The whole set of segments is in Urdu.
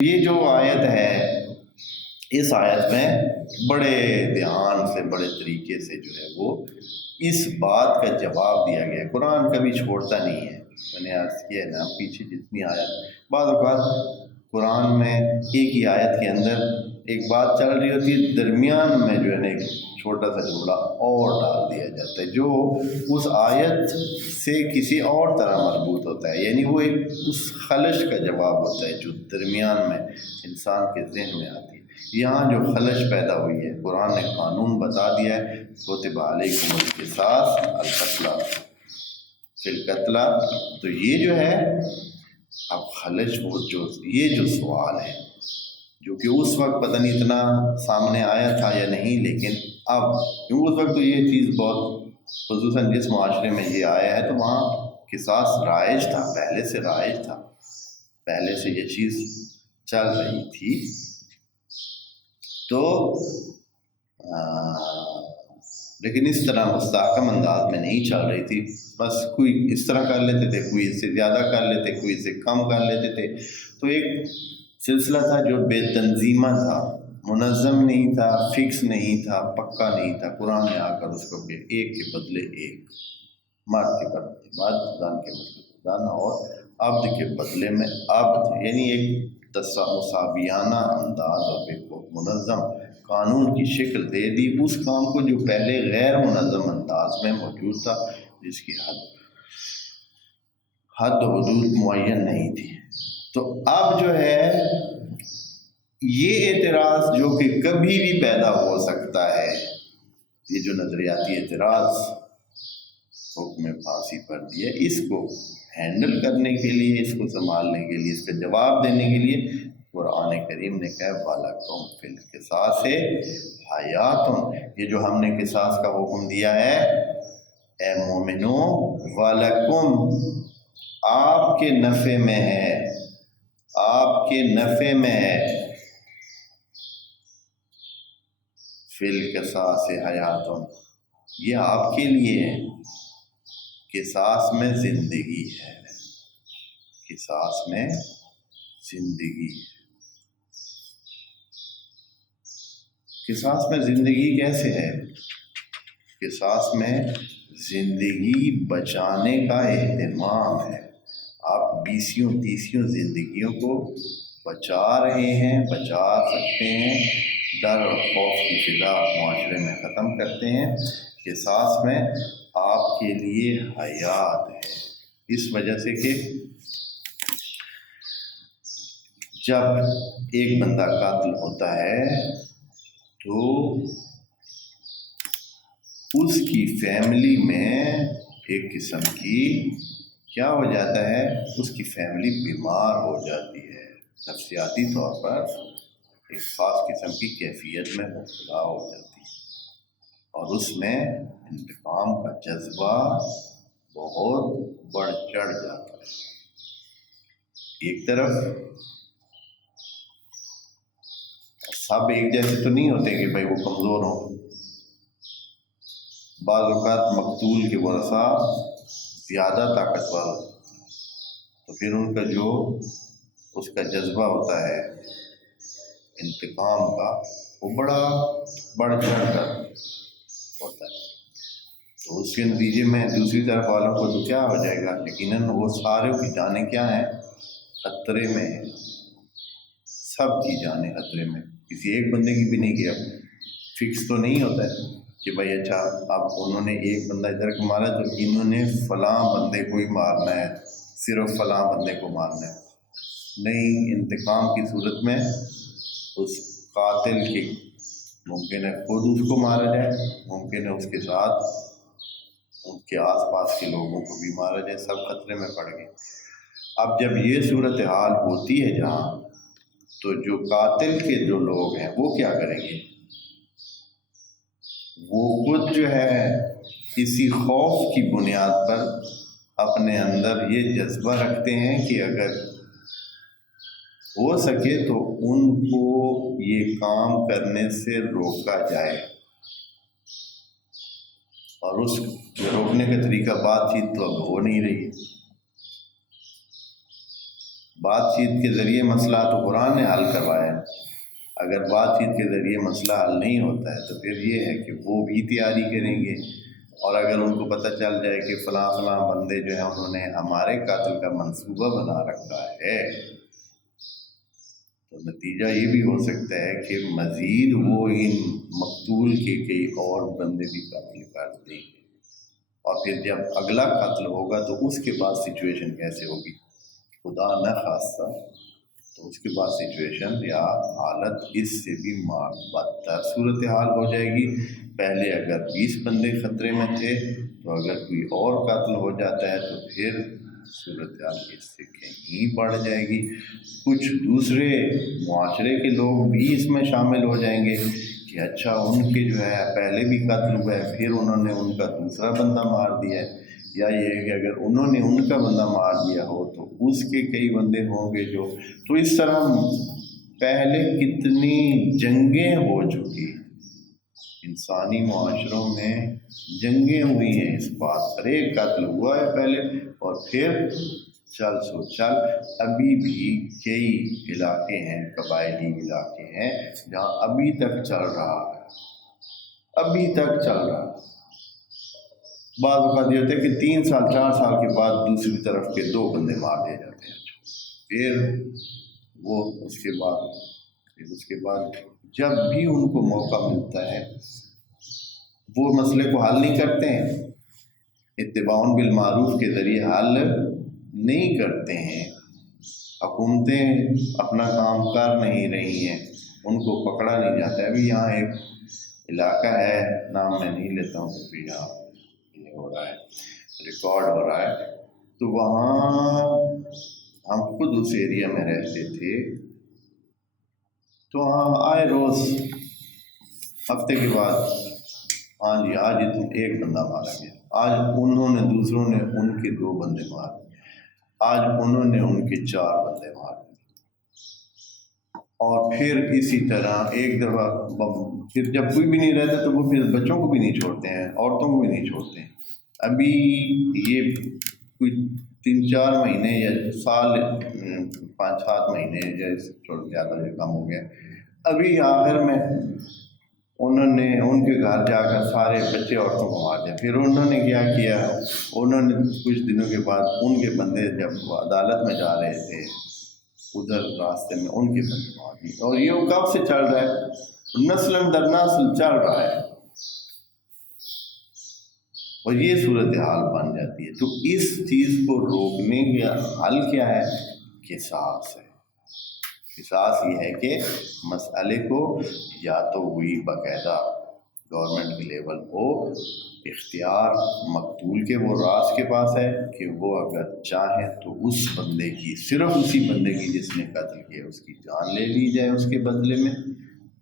یہ جو آیت ہے، اس آیت میں بڑے دھیان سے، بڑے طریقے سے جو ہے وہ اس بات کا جواب دیا گیا ہے۔ قرآن کبھی چھوڑتا نہیں ہے۔ میں نے عرض کیا ہے نا، پیچھے جتنی آیت، بعض اوقات قرآن میں ایک ہی آیت کے اندر ایک بات چل رہی ہوتی ہے، درمیان میں جو ہے نا ایک چھوٹا سا جملہ اور ڈال دیا جاتا ہے جو اس آیت سے کسی اور طرح مربوط ہوتا ہے، یعنی وہ ایک اس خلش کا جواب ہوتا ہے جو درمیان میں انسان کے ذہن میں آتی ہے۔ یہاں جو خلش پیدا ہوئی ہے، قرآن نے قانون بتا دیا ہے، کتب علیکم القصاص القتل فی القتل، تو یہ جو ہے اب خلش وہ یہ جو سوال ہے جو کہ اس وقت پتہ نہیں اتنا سامنے آیا تھا یا نہیں، لیکن اب کیونکہ اس وقت تو یہ چیز بہت، خصوصاً جس معاشرے میں یہ آیا ہے تو وہاں قصاص رائج تھا، پہلے سے رائج تھا، پہلے سے یہ چیز چل رہی تھی، تو لیکن اس طرح مستحکم انداز میں نہیں چل رہی تھی، بس کوئی اس طرح کر لیتے تھے، کوئی اس سے زیادہ کر لیتے، کوئی اس سے کم کر لیتے تھے، تو ایک سلسلہ تھا جو بے تنظیمہ تھا، منظم نہیں تھا، فکس نہیں تھا، پکا نہیں تھا۔ قرآن نے آ کر اس کو کہ ایک کے بدلے ایک، مرد کے بدلے مرد، زن کے بدلے زن، اور عبد کے بدلے میں عبد، یعنی ایک مساویانہ انداز اور ایک منظم قانون کی شکل دے دی اس کام کو جو پہلے غیر منظم انداز میں موجود تھا، جس کی حد و حدود معین نہیں تھی۔ تو اب جو ہے یہ اعتراض جو کہ کبھی بھی پیدا ہو سکتا ہے، یہ جو نظریاتی اعتراض حکم پھانسی پر دیا، اس کو ہینڈل کرنے کے لیے، اس کو سنبھالنے کے لیے، اس کا جواب دینے کے لیے قرآن کریم نے کہا وَلَكُمْ فِي الْقِصَاصِ حَیَاتٌ، یہ جو ہم نے قصاص کا حکم دیا ہے، اے مومنو، وَلَكُمْ، آپ کے نفع میں ہے، آپ کے نفع میں ہے، فِي الْقِصَاصِ حَیَاتٌ، یہ آپ کے لیے ہے، قصاص میں زندگی ہے، قصاص میں زندگی ہے۔ قصاص میں زندگی کیسے ہے؟ قصاص میں زندگی بچانے کا اہتمام ہے، آپ 20 زندگیوں کو بچا رہے ہیں، بچا سکتے ہیں، ڈر اور خوف کی فضا معاشرے میں ختم کرتے ہیں۔ قصاص میں آپ کے لیے حیات ہے، اس وجہ سے کہ جب ایک بندہ قاتل ہوتا ہے تو اس کی فیملی میں ایک قسم کی کیا ہو جاتا ہے، اس کی فیملی بیمار ہو جاتی ہے، نفسیاتی طور پر ایک خاص قسم کی کیفیت میں مبتلا ہو جاتی ہے، اور اس میں انتقام کا جذبہ بہت بڑھ چڑھ جاتا ہے۔ ایک طرف سب ایک جیسے تو نہیں ہوتے کہ بھائی وہ کمزور ہوں، بعض اوقات مقتول کے ورثاء زیادہ طاقتور ہوتے ہیں، تو پھر ان کا جو اس کا جذبہ ہوتا ہے انتقام کا، وہ بڑا بڑھ چڑھ کر ہوتا ہے، تو اس کے نتیجے میں دوسری طرف والوں کو تو کیا ہو جائے گا، یقیناً وہ سارے کی جانیں کیا ہیں، خطرے میں ہیں، سب کی جانیں خطرے میں، کسی ایک بندے کی بھی نہیں کیا، فکس تو نہیں ہوتا ہے کہ بھائی اچھا اب انہوں نے ایک بندہ ادھر کو مارا تو انہوں نے فلاں بندے کو ہی مارنا ہے، صرف فلاں بندے کو مارنا ہے، نہیں، انتقام کی صورت میں اس قاتل کی ممکن ہے خود اس کو مارا جائے، ممکن ہے اس کے ساتھ ان کے آس پاس کے لوگوں کو بھی مارا جائے، سب خطرے میں پڑ گئے۔ اب جب یہ صورتحال ہوتی ہے جہاں، تو جو قاتل کے جو لوگ ہیں وہ کیا کریں گے، وہ خود جو ہے اسی خوف کی بنیاد پر اپنے اندر یہ جذبہ رکھتے ہیں کہ اگر ہو سکے تو ان کو یہ کام کرنے سے روکا جائے، اور اس روکنے کا طریقہ بات چیت تو اب ہو نہیں رہی، بات چیت کے ذریعے مسئلہ تو قرآن نے حل کروایا ہے، اگر بات چیت کے ذریعے مسئلہ حل نہیں ہوتا ہے تو پھر یہ ہے کہ وہ بھی تیاری کریں گے، اور اگر ان کو پتہ چل جائے کہ فلاں فلاں بندے جو ہیں انہوں نے ہمارے قاتل کا منصوبہ بنا رکھا ہے، تو نتیجہ یہ بھی ہو سکتا ہے کہ مزید وہ ان مقتول کے کئی اور بندے بھی قتل کر دیں، اور پھر جب اگلا قتل ہوگا تو اس کے بعد سچویشن کیسے ہوگی، خدا نہ خواستہ، تو اس کے بعد سچویشن یا حالت اس سے بھی بدتر صورتحال ہو جائے گی۔ پہلے اگر 20 بندے خطرے میں تھے تو اگر کوئی اور قتل ہو جاتا ہے تو پھر صورتحال اس سے کہیں بڑھ جائے گی۔ کچھ دوسرے معاشرے کے لوگ بھی اس میں شامل ہو جائیں گے کہ اچھا ان کے جو ہے پہلے بھی قتل ہوا ہے، پھر انہوں نے ان کا دوسرا بندہ مار دیا ہے، یا یہ ہے کہ اگر انہوں نے ان کا بندہ مار دیا ہو تو اس کے کئی بندے ہوں گے جو، تو اس طرح پہلے کتنی جنگیں ہو چکی، انسانی معاشروں میں جنگیں ہوئی ہیں اس بات پر، ایک قتل ہوا ہے پہلے اور پھر چل سو چل۔ ابھی بھی کئی علاقے ہیں، قبائلی علاقے ہیں جہاں ابھی تک چل رہا ہے، ابھی تک چل رہا ہے۔ بعض اوقات یہ ہوتا ہے کہ 3 سال 4 سال کے بعد دوسری طرف کے 2 بندے مار دیے جاتے ہیں، پھر وہ اس کے بعد جب بھی ان کو موقع ملتا ہے وہ مسئلے کو حل نہیں کرتے ہیں، اتباع بالمعروف کے ذریعے حل نہیں کرتے ہیں، حکومتیں اپنا کام کر نہیں رہی ہیں، ان کو پکڑا نہیں جاتا ہے۔ ابھی یہاں ایک علاقہ ہے، نام میں نہیں لیتا ہوں کیونکہ یہاں ہو رہا ہے، ریکارڈ ہو رہا ہے، تو وہاں ہم خود اس ایریا میں رہتے تھے، تو ہاں آئے روز ہفتے کے بعد ہاں جی آج ایک بندہ مارا گیا، آج انہوں نے دوسروں نے ان کے 2 بندے مار دیے، آج انہوں نے ان کے 4 بندے مار دیے، اور پھر اسی طرح ایک دفعہ پھر جب کوئی بھی نہیں رہتا تو وہ پھر بچوں کو بھی نہیں چھوڑتے ہیں، عورتوں کو بھی نہیں چھوڑتے ہیں۔ ابھی یہ کوئی 3-4 مہینے یا سال 5-7 مہینے یا زیادہ جو کم ہو گیا، ابھی آخر میں انہوں نے ان کے گھر جا کر سارے بچے عورتوں کو مار دیا۔ پھر انہوں نے کیا کیا، انہوں نے کچھ دنوں کے بعد ان کے بندے جب عدالت میں جا رہے تھے ادھر راستے میں ان کے بندے مار دیے، اور یہ کب سے چل رہا ہے، نسل در نسل چل رہا ہے، اور یہ صورتحال بن جاتی ہے۔ تو اس چیز کو روکنے کا حل کیا ہے؟ قصاص ہے۔ قصاص یہ ہے کہ مسئلے کو یا تو وہی باقاعدہ گورنمنٹ کے لیول کو اختیار مقتول کے وہ راز کے پاس ہے کہ وہ اگر چاہیں تو اس بندے کی، صرف اسی بندے کی جس نے قتل کیا اس کی جان لے لی جائے اس کے بدلے میں،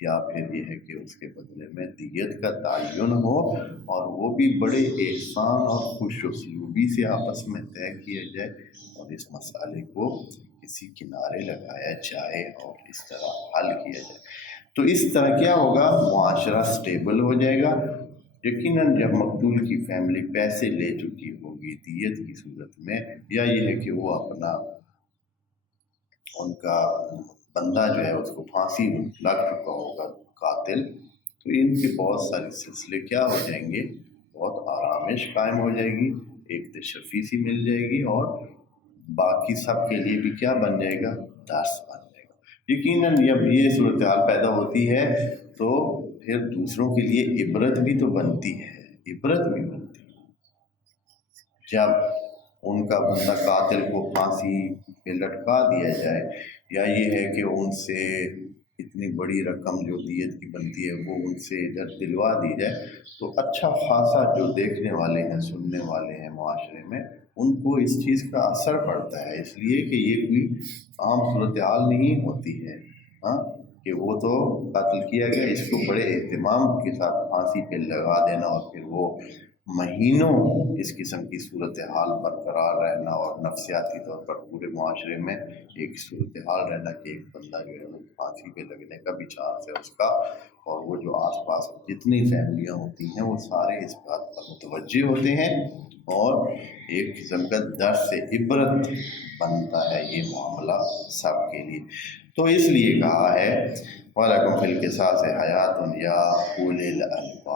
یا پھر یہ ہے کہ اس کے بدلے میں دیت کا تعین ہو، اور وہ بھی بڑے احسان اور خوش اسلوبی سے آپس میں طے کیا جائے، اور اس مسئلے کو کسی کنارے لگایا جائے اور اس طرح حل کیا جائے۔ تو اس طرح کیا ہوگا، معاشرہ سٹیبل ہو جائے گا۔ یقیناً جب مقتول کی فیملی پیسے لے چکی ہوگی دیت کی صورت میں، یا یہ ہے کہ وہ اپنا ان کا بندہ جو ہے اس کو پھانسی لگ چکا ہوگا قاتل، تو ان کے بہت سارے سلسلے کیا ہو جائیں گے، بہت آرامش قائم ہو جائے گی، ایک تشفی سی مل جائے گی، اور باقی سب کے لیے بھی کیا بن جائے گا، درس بن جائے گا۔ یقیناً جب یہ صورتحال پیدا ہوتی ہے تو پھر دوسروں کے لیے عبرت بھی تو بنتی ہے، عبرت بھی بنتی ہے۔ جب ان کا بندہ قاتل کو پھانسی پہ لٹکا دیا جائے، یا یہ ہے کہ ان سے اتنی بڑی رقم جو دیت کی بنتی ہے وہ ان سے ادھر دلوا دی جائے، تو اچھا خاصا جو دیکھنے والے ہیں، سننے والے ہیں معاشرے میں، ان کو اس چیز کا اثر پڑتا ہے، اس لیے کہ یہ کوئی عام صورتحال نہیں ہوتی ہے، ہاں کہ وہ تو قتل کیا گیا، اس کو بڑے اہتمام کے ساتھ پھانسی پہ لگا دینا اور پھر وہ مہینوں اس قسم کی صورتحال برقرار رہنا اور نفسیاتی طور پر پورے معاشرے میں ایک صورتحال رہنا کہ ایک بندہ جو ہے وہ پھانسی پہ لگنے کا بھی چانس ہے اس کا، اور وہ جو آس پاس جتنی فیملیاں ہوتی ہیں وہ سارے اس بات پر متوجہ ہوتے ہیں، اور ایک قسم کا درس سے عبرت بنتا ہے یہ معاملہ سب کے لیے۔ تو اس لیے کہا ہے وَلَكُمْ فِي الْقِصَاصِ حَيَاةٌ يَا أُولِي الْأَلْبَابِ۔